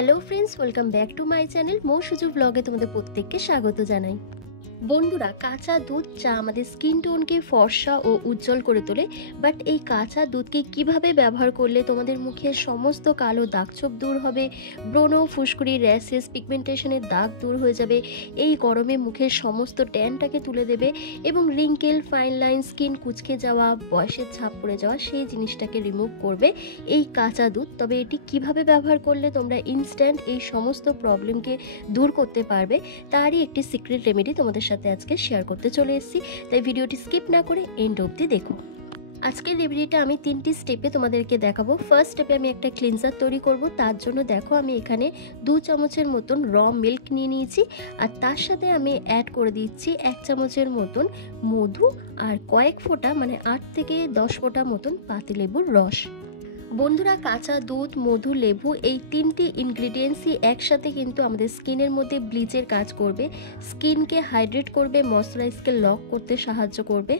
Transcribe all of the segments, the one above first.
Hello friends, welcome back to my channel মো সুজু ব্লগে তোমাদের প্রত্যেককে স্বাগত জানাই। বন্ধুরা, কাঁচা দুধ চা আমাদের স্কিন টোনকে ফর্সা ও উজ্জ্বল করে তোলে। বাট এই কাঁচা দুধকে কিভাবে ব্যবহার করলে তোমাদের মুখের সমস্ত কালো দাগছোপ দূর হবে, ব্রণ, ফুসকুড়ি, র্যাশেস, পিগমেন্টেশনের দাগ দূর হয়ে যাবে, এই গরমে মুখের সমস্ত ট্যানটাকে তুলে দেবে এবং রিঙ্কেল, ফাইন লাইন, স্কিন কুচকে যাওয়া, বয়সের ছাপ পড়ে যাওয়া সেই জিনিসটাকে রিমুভ করবে এই কাঁচা দুধ। তবে এটি কিভাবে ব্যবহার করলে তোমরা ইনস্ট্যান্ট এই সমস্ত প্রবলেমকে দূর করতে পারবে, তারই একটি সিক্রেট রেমেডি তোমাদের সাথে আজকে শেয়ার করতে চলে এসেছি। তাই ভিডিওটি স্কিপ না করে এন্ড অবধি দেখো। আজকের রেমেডিটা আমি 3টি স্টেপে তোমাদেরকে দেখাবো। ফার্স্ট স্টেপে আমি একটা ক্লিনজার তৈরি করব। তার জন্য দেখো আমি এখানে 2 চামচের মতন র মিল্ক নিয়ে নিয়েছি, আর তার সাথে আমি অ্যাড করে দিচ্ছি 1 চামচের মতন মধু আর কয়েক ফোঁটা মানে 8 থেকে 10 ফোঁটা মতন পাতিলেবুর রস। বন্ধুরা, কাঁচা দুধ, মধু, লেবু এই 3টি ইনগ্রিডিয়েন্টসই একসাথে কিন্তু আমাদের স্কিনের মধ্যে ব্লিচের কাজ করবে, স্কিনকে হাইড্রেট করবে, ময়শ্চারাইজকে লক করতে সাহায্য করবে।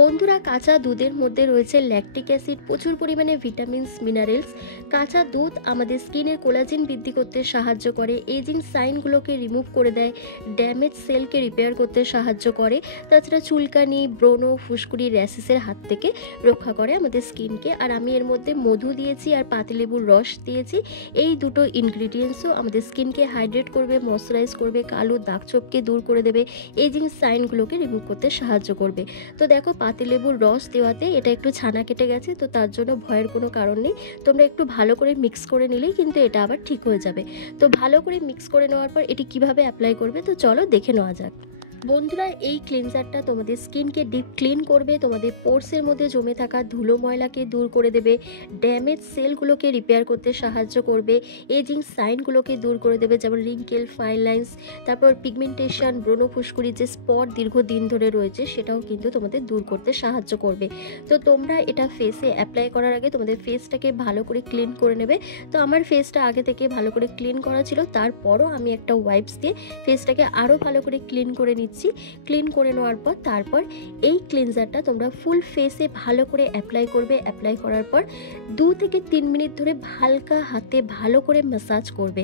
বন্ধুরা, কাঁচা দুধের মধ্যে রয়েছে ল্যাকটিক অ্যাসিড, প্রচুর পরিমাণে ভিটামিনস, মিনারেলস। কাঁচা দুধ আমাদের স্কিনের কোলাজেন বৃদ্ধি করতে সাহায্য করে, এজিং সাইনগুলোকে রিমুভ করে দেয়, ড্যামেজ সেলকে রিপেয়ার করতে সাহায্য করে। তাছাড়া চুলকানি, ব্রণ, ফুসকুড়ি, র্যাশেসের হাত থেকে রক্ষা করে আমাদের স্কিনকে। আর আমি এর মধ্যে মধু দিয়েছি আর পাতিলেবুর রস দিয়েছি। এই দুটো ইনগ্রিডিয়েন্টসও আমাদের স্কিনকে হাইড্রেট করবে, ময়শ্চারাইজ করবে, কালো দাগছোপকে দূর করে দেবে, এজিং সাইনগুলোকে রিমুভ করতে সাহায্য করবে। তো দেখো, পাতিলেবুর রস দেওয়াতে এটা একটু ছানা কেটে গেছে, তো তার জন্য ভয়ের কোনো কারণ নেই। তোমরা একটু ভালো করে মিক্স করে নিলেই কিন্তু এটা আবার ঠিক হয়ে যাবে। তো ভালো করে মিক্স করে নেওয়ার পর এটি কিভাবে অ্যাপ্লাই করবে তো চলো দেখে নেওয়া যাক। বন্ধুরা, এই ক্লিনজারটা তোমাদের স্কিনকে ডিপ ক্লিন করবে, তোমাদের পোর্সের মধ্যে জমে থাকা ধুলো ময়লাকে দূর করে দেবে, ড্যামেজ সেলগুলোকে রিপেয়ার করতে সাহায্য করবে, এজিং সাইনগুলোকে দূর করে দেবে, যেমন রিঙ্কেল, ফাইন লাইন্স, তারপর পিগমেন্টেশন, ব্রণ, ফুসকুড়ি যে স্পট দীর্ঘদিন ধরে রয়েছে সেটাও কিন্তু তোমাদের দূর করতে সাহায্য করবে। তো তোমরা এটা ফেসে অ্যাপ্লাই করার আগে তোমাদের ফেসটাকে ভালো করে ক্লিন করে নেবে। তো আমার ফেসটা আগে থেকে ভালো করে ক্লিন করা ছিল, তারপরও আমি একটা ওয়াইপস দিয়ে ফেসটাকে আরও ভালো করে ক্লিন করে নিচ্ছি। ক্লিন করে নেওয়ার পর তারপর এই ক্লিনজারটা তোমরা ফুল ফেসে ভালো করে অ্যাপ্লাই করবে। অ্যাপ্লাই করার পর 2 থেকে 3 মিনিট ধরে হালকা হাতে ভালো করে ম্যাসাজ করবে।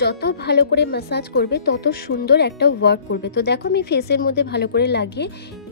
যত ভালো করে ম্যাসাজ করবে তত সুন্দর একটা ওয়ার্ক করবে। তো দেখো, আমি ফেসের মধ্যে ভালো করে লাগিয়ে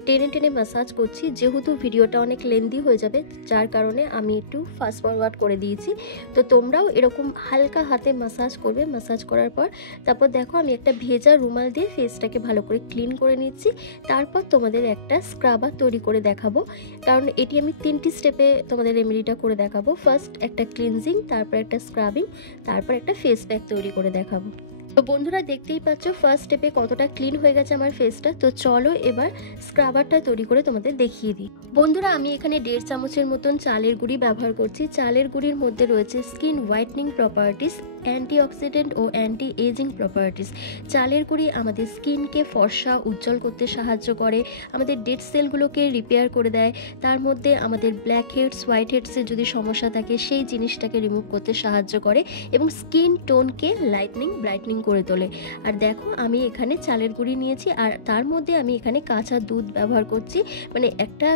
টেনে টেনে ম্যাসাজ করছি। যেহেতু ভিডিওটা অনেক লেন্দি হয়ে যাবে, যার কারণে আমি একটু ফাস্ট ফরওয়ার্ড করে দিয়েছি। তো তোমরাও এরকম হালকা হাতে ম্যাসাজ করবে। ম্যাসাজ করার পর তারপর দেখো আমি একটা ভেজা রুমাল দিয়ে ফেসটাকে ভালো করে ক্লিন করে নিচ্ছি। তারপর তোমাদের একটা স্ক্রাবার তৈরি করে দেখাবো, কারণ এটি আমি 3টি স্টেপে তোমাদের রেমেডিটা করে দেখাবো। ফার্স্ট একটা ক্লিনজিং, তারপর একটা স্ক্রাবিং, তারপর একটা ফেস প্যাক তৈরি করে দেখাবো। তো বন্ধুরা, দেখতেই পাচ্ছ ফার্স্ট স্টেপে কতটা ক্লিন হয়ে গেছে আমার ফেসটা। তো চলো এবার স্ক্রাবারটা তৈরি করে তোমাদের দেখিয়ে দিই। বন্ধুরা, আমি এখানে 1.5 চামচের মতন চালের গুঁড়ি ব্যবহার করছি। চালের গুঁড়ির মধ্যে রয়েছে স্কিন হোয়াইটনিং প্রপার্টিস, অ্যান্টিঅক্সিডেন্ট ও অ্যান্টি এজিং প্রপার্টিস। চালের গুঁড়ি আমাদের স্কিনকে ফর্সা উজ্জ্বল করতে সাহায্য করে, আমাদের ডেড সেলগুলোকে রিপেয়ার করে দেয়। তার মধ্যে আমাদের ব্ল্যাক হেডস, হোয়াইট হেডসের যদি সমস্যা থাকে সেই জিনিসটাকে রিমুভ করতে সাহায্য করে এবং স্কিন টোনকে লাইটনিং, ব্রাইটনিং করে তোলে। আর দেখো, আমি এখানে চালের গুঁড়ি নিয়েছি আর তার মধ্যে আমি এখানে কাঁচা দুধ ব্যবহার করছি। মানে একটা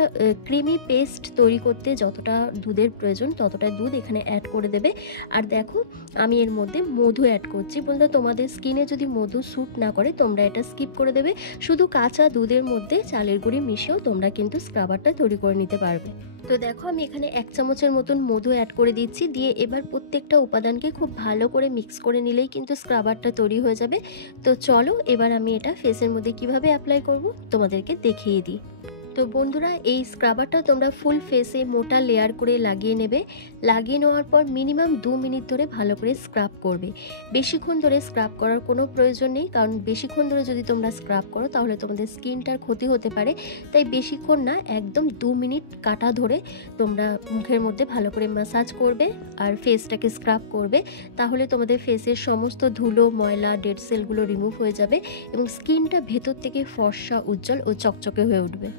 ক্রিমি পেস্ট তৈরি করতে যতটা দুধের প্রয়োজন ততটা দুধ এখানে অ্যাড করে দেবে। আর দেখো, আমি এর মধ্যে মধু অ্যাড করছি। বন্ধুরা, তোমাদের স্কিনে যদি মধু স্যুট না করে তোমরা এটা স্কিপ করে দেবে। শুধু কাঁচা দুধের মধ্যে চালের গুঁড়ি মিশিয়েও তোমরা কিন্তু স্ক্রাবারটা তৈরি করে নিতে পারবে। তো দেখো, আমি এখানে 1 চামচের মতন মধু অ্যাড করে দিচ্ছি। দিয়ে এবার প্রত্যেকটা উপাদানকে খুব ভালো করে মিক্স করে নিলেই কিন্তু স্ক্রাবারটা তৈরি হয়ে যাবে। তো চলো এবার আমি এটা ফেসের মধ্যে কিভাবে অ্যাপ্লাই করব তোমাদেরকে দেখিয়ে দিই। তো বন্ধুরা, এই স্ক্রাবারটা তোমরা ফুল ফেসে মোটা লেয়ার করে লাগিয়ে নেবে। লাগিয়ে নেওয়ার পর মিনিমাম 2 মিনিট ধরে ভালো করে স্ক্রাব করবে। বেশিক্ষণ ধরে স্ক্রাব করার কোনো প্রয়োজন নেই, কারণ বেশিক্ষণ ধরে যদি তোমরা স্ক্রাব করো তাহলে তোমাদের স্কিনটার ক্ষতি হতে পারে। তাই বেশিক্ষণ না, একদম 2 মিনিট কাটা ধরে তোমরা মুখের মধ্যে ভালো করে ম্যাসাজ করবে আর ফেসটাকে স্ক্রাব করবে। তাহলে তোমাদের ফেসের সমস্ত ধুলো, ময়লা, ডেড সেলগুলো রিমুভ হয়ে যাবে এবং স্কিনটা ভেতর থেকে ফর্সা, উজ্জ্বল ও চকচকে হয়ে উঠবে।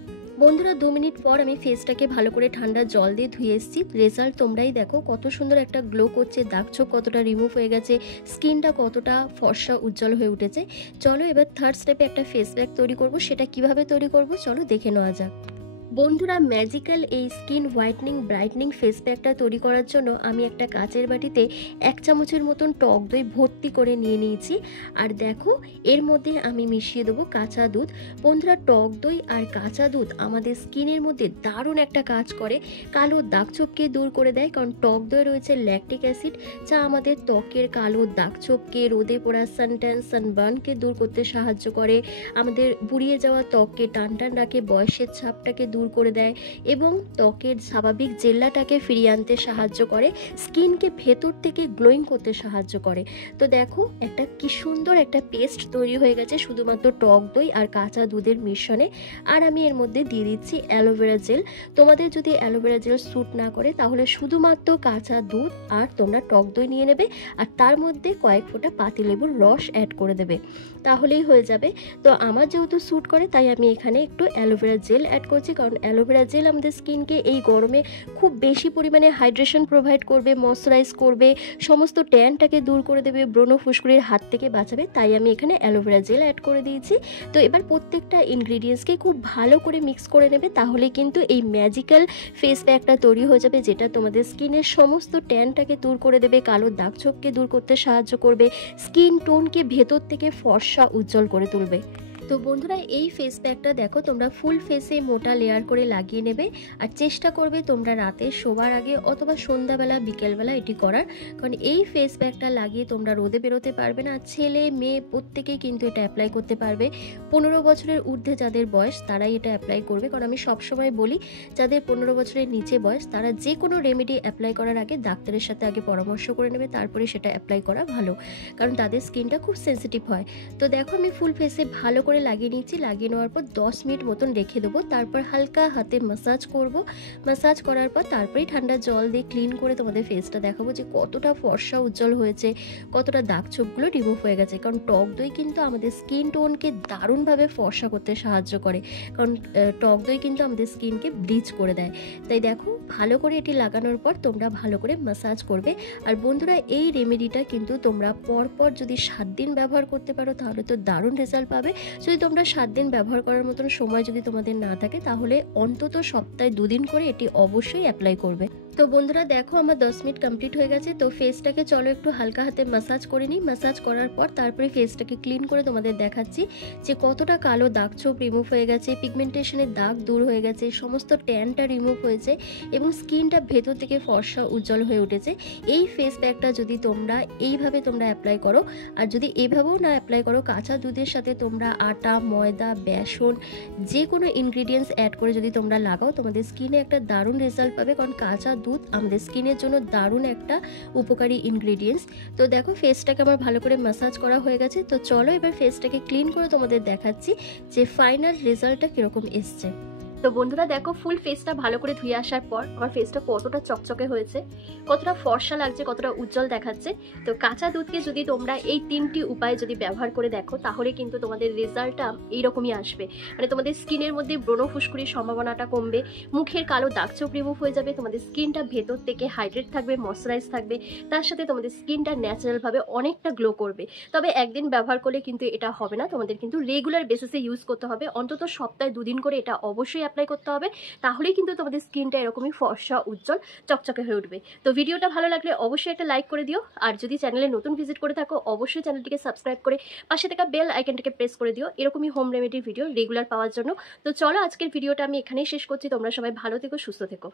বন্ধুরা, 2 মিনিট পর আমি ফেসটাকে ভালো করে ঠান্ডা জল দিয়ে ধুয়ে এসেছি। রেজাল্ট তোমরাই দেখো, কত সুন্দর একটা গ্লো করছে, দাগছোপ কতটা রিমুভ হয়ে গেছে, স্কিনটা কতটা ফর্সা উজ্জ্বল হয়ে উঠেছে। চলো এবার থার্ড স্টেপে একটা ফেস প্যাক তৈরি করব। সেটা কিভাবে তৈরি করব চলো দেখে নেওয়া যাক। বন্ধুরা, ম্যাজিক্যাল এই স্কিন হোয়াইটনিং ব্রাইটনিং ফেস প্যাকটা তৈরি করার জন্য আমি একটা কাচের বাটিতে 1 চামচের মতন টক দই ভর্তি করে নিয়ে নিয়েছি। আর দেখো, এর মধ্যে আমি মিশিয়ে দেবো কাঁচা দুধ। বন্ধুরা, টক দই আর কাঁচা দুধ আমাদের স্কিনের মধ্যে দারুণ একটা কাজ করে, কালো দাগছোপকে দূর করে দেয়। কারণ টক দই রয়েছে ল্যাকটিক অ্যাসিড, যা আমাদের ত্বকের কালো দাগছোপকে, রোদে পড়া সানট্যান সানবার্নকে দূর করতে সাহায্য করে, আমাদের বুড়িয়ে যাওয়া ত্বককে টান টান রাখে, বয়সের ছাপটাকে দূর করে দেয় এবং ত্বকের স্বাভাবিক জেল্লাটাকে ফিরিয়ে আনতে সাহায্য করে, স্কিনকে ভেতর থেকে গ্লোয়িং করতে সাহায্য করে। তো দেখো, একটা কি সুন্দর একটা পেস্ট তৈরি হয়ে গেছে শুধুমাত্র টক দই আর কাঁচা দুধের মিশ্রণে। আর আমি এর মধ্যে দিয়ে দিচ্ছি অ্যালোভেরা জেল। তোমাদের যদি অ্যালোভেরা জেল স্যুট না করে তাহলে শুধুমাত্র কাঁচা দুধ আর তোমরা টক দই নিয়ে নেবে, আর তার মধ্যে কয়েক ফোঁটা পাতিলেবুর রস অ্যাড করে দেবে, তাহলেই হয়ে যাবে। তো আমার যেহেতু স্যুট করে তাই আমি এখানে একটু অ্যালোভেরা জেল অ্যাড করছি, কারণ অ্যালোভেরা জেল আমাদের স্কিনকে এই গরমে খুব বেশি পরিমাণে হাইড্রেশন প্রোভাইড করবে, ময়শ্চারাইজ করবে, সমস্ত ট্যানটাকে দূর করে দেবে, ব্রণ ফুসকুড়ির হাত থেকে বাঁচাবে। তাই আমি এখানে অ্যালোভেরা জেল অ্যাড করে দিয়েছি। তো এবার প্রত্যেকটা ইনগ্রিডিয়েন্টসকে খুব ভালো করে মিক্স করে নেবে, তাহলে কিন্তু এই ম্যাজিক্যাল ফেস প্যাকটা তৈরি হয়ে যাবে, যেটা তোমাদের স্কিনের সমস্ত ট্যানটাকে দূর করে দেবে, কালো দাগছোপকে দূর করতে সাহায্য করবে, স্কিন টোনকে ভেতর থেকে ফর্সা উজ্জ্বল করে তুলবে। তো বন্ধুরা, এই ফেস প্যাকটা দেখো তোমরা ফুল ফেসে মোটা লেয়ার করে লাগিয়ে নেবে, আর চেষ্টা করবে তোমরা রাতে শোবার আগে অথবা সন্ধ্যাবেলা বিকেলবেলা এটি করার, কারণ এই ফেস প্যাকটা লাগিয়ে তোমরা রোদে বেরোতে পারবে না। ছেলে মেয়ে প্রত্যেকেই কিন্তু এটা অ্যাপ্লাই করতে পারবে। 15 বছরের ঊর্ধ্বে যাদের বয়স তারাই এটা অ্যাপ্লাই করবে, কারণ আমি সবসময় বলি যাদের 15 বছরের নিচে বয়স তারা যে কোনো রেমেডি অ্যাপ্লাই করার আগে ডাক্তারের সাথে আগে পরামর্শ করে নেবে, তারপরে সেটা অ্যাপ্লাই করা ভালো, কারণ তাদের স্কিনটা খুব সেন্সিটিভ হয়। তো দেখো, আমি ফুল ফেসে ভালো করে লাগিয়ে নিচ্ছি। লাগিয়ে নেওয়ার পর 10 মিনিট মতন রেখে দেবো, তারপর হালকা হাতে ম্যাসাজ করব। ম্যাসাজ করার পর তারপরেই ঠান্ডা জল দিয়ে ক্লিন করে তোমাদের ফেসটা দেখাবো যে কতটা ফর্সা উজ্জ্বল হয়েছে, কতটা দাগ ছোপগুলো রিমুভ হয়ে গেছে। কারণ টক দই কিন্তু আমাদের স্কিন টোনকে দারুণভাবে ফর্সা করতে সাহায্য করে, কারণ টক দই কিন্তু আমাদের স্কিনকে ব্লিচ করে দেয়। তাই দেখো, ভালো করে এটি লাগানোর পর তোমরা ভালো করে ম্যাসাজ করবে। আর বন্ধুরা, এই রেমেডিটা কিন্তু তোমরা পরপর যদি 7 দিন ব্যবহার করতে পারো তাহলে তো দারুণ রেজাল্ট পাবে। যদি তোমরা 7 দিন ব্যবহার করার মতন সময় যদি তোমাদের না থাকে তাহলে অন্তত সপ্তাহে 2 দিন করে এটি অবশ্যই অ্যাপ্লাই করবে। তো বন্ধুরা দেখো, আমার 10 মিনিট কমপ্লিট হয়ে গেছে। তো ফেসটাকে চলো একটু হালকা হাতে ম্যাসাজ করে নিই। ম্যাসাজ করার পর তারপরে ফেসটাকে ক্লিন করে তোমাদের দেখাচ্ছি যে কতটা কালো দাগ ছোপ রিমুভ হয়ে গেছে, পিগমেন্টেশনের দাগ দূর হয়ে গেছে, সমস্ত ট্যানটা রিমুভ হয়েছে এবং স্কিনটা ভেতর থেকে ফর্সা উজ্জ্বল হয়ে উঠেছে। এই ফেস প্যাকটা যদি তোমরা এইভাবে তোমরা অ্যাপ্লাই করো, আর যদি এভাবেও না অ্যাপ্লাই করো, কাঁচা দুধের সাথে তোমরা আটা, ময়দা, বেসন যে কোনো ইনগ্রিডিয়েন্টস অ্যাড করে যদি তোমরা লাগাও, তোমাদের স্কিনে একটা দারুণ রেজাল্ট পাবে। কারণ কাঁচা দুধ আমাদের স্কিনের জন্য দারুণ একটা উপকারী ইনগ্রিডিয়েন্টস। তো দেখো, ফেসটাকে আমার ভালো করে ম্যাসাজ করা হয়ে গেছে। তো চলো এবার ফেসটাকে ক্লিন করে তোমাদের দেখাচ্ছি যে ফাইনাল রেজাল্টটা কীরকম এসছে। তো বন্ধুরা দেখো, ফুল ফেসটা ভালো করে ধুয়ে আসার পর আমার ফেসটা কতটা চকচকে হয়েছে, কতটা ফর্সা লাগছে, কতটা উজ্জ্বল দেখাচ্ছে। তো কাঁচা দুধকে যদি তোমরা এই 3টি উপায় যদি ব্যবহার করে দেখো তাহলে কিন্তু তোমাদের রেজাল্টটা এইরকমই আসবে। মানে তোমাদের স্কিনের মধ্যে ব্রণ ফুসকুড়ির সম্ভাবনাটা কমবে, মুখের কালো দাগছোপ রিমুভ হয়ে যাবে, তোমাদের স্কিনটা ভেতর থেকে হাইড্রেট থাকবে, ময়শ্চারাইজ থাকবে, তার সাথে তোমাদের স্কিনটা ন্যাচারালভাবে অনেকটা গ্লো করবে। তবে একদিন ব্যবহার করলে কিন্তু এটা হবে না, তোমাদের কিন্তু রেগুলার বেসিসে ইউজ করতে হবে, অন্তত সপ্তাহে 2 দিন করে এটা অবশ্যই অ্যাপ্লাই করতে হবে, তাহলেই কিন্তু তোমাদের স্কিনটা এরকমই ফর্সা উজ্জ্বল চকচকে হয়ে উঠবে। তো ভিডিওটা ভালো লাগলে অবশ্যই একটা লাইক করে দিও, আর যদি চ্যানেলে নতুন ভিজিট করে থাকো অবশ্যই চ্যানেলটিকে সাবস্ক্রাইব করে পাশে থাকা বেল আইকনটাকে প্রেস করে দিও এরকমই হোম রেমেডির ভিডিও রেগুলার পাওয়ার জন্য। তো চলো, আজকের ভিডিওটা আমি এখানেই শেষ করছি। তোমরা সবাই ভালো থেকো, সুস্থ থেকো।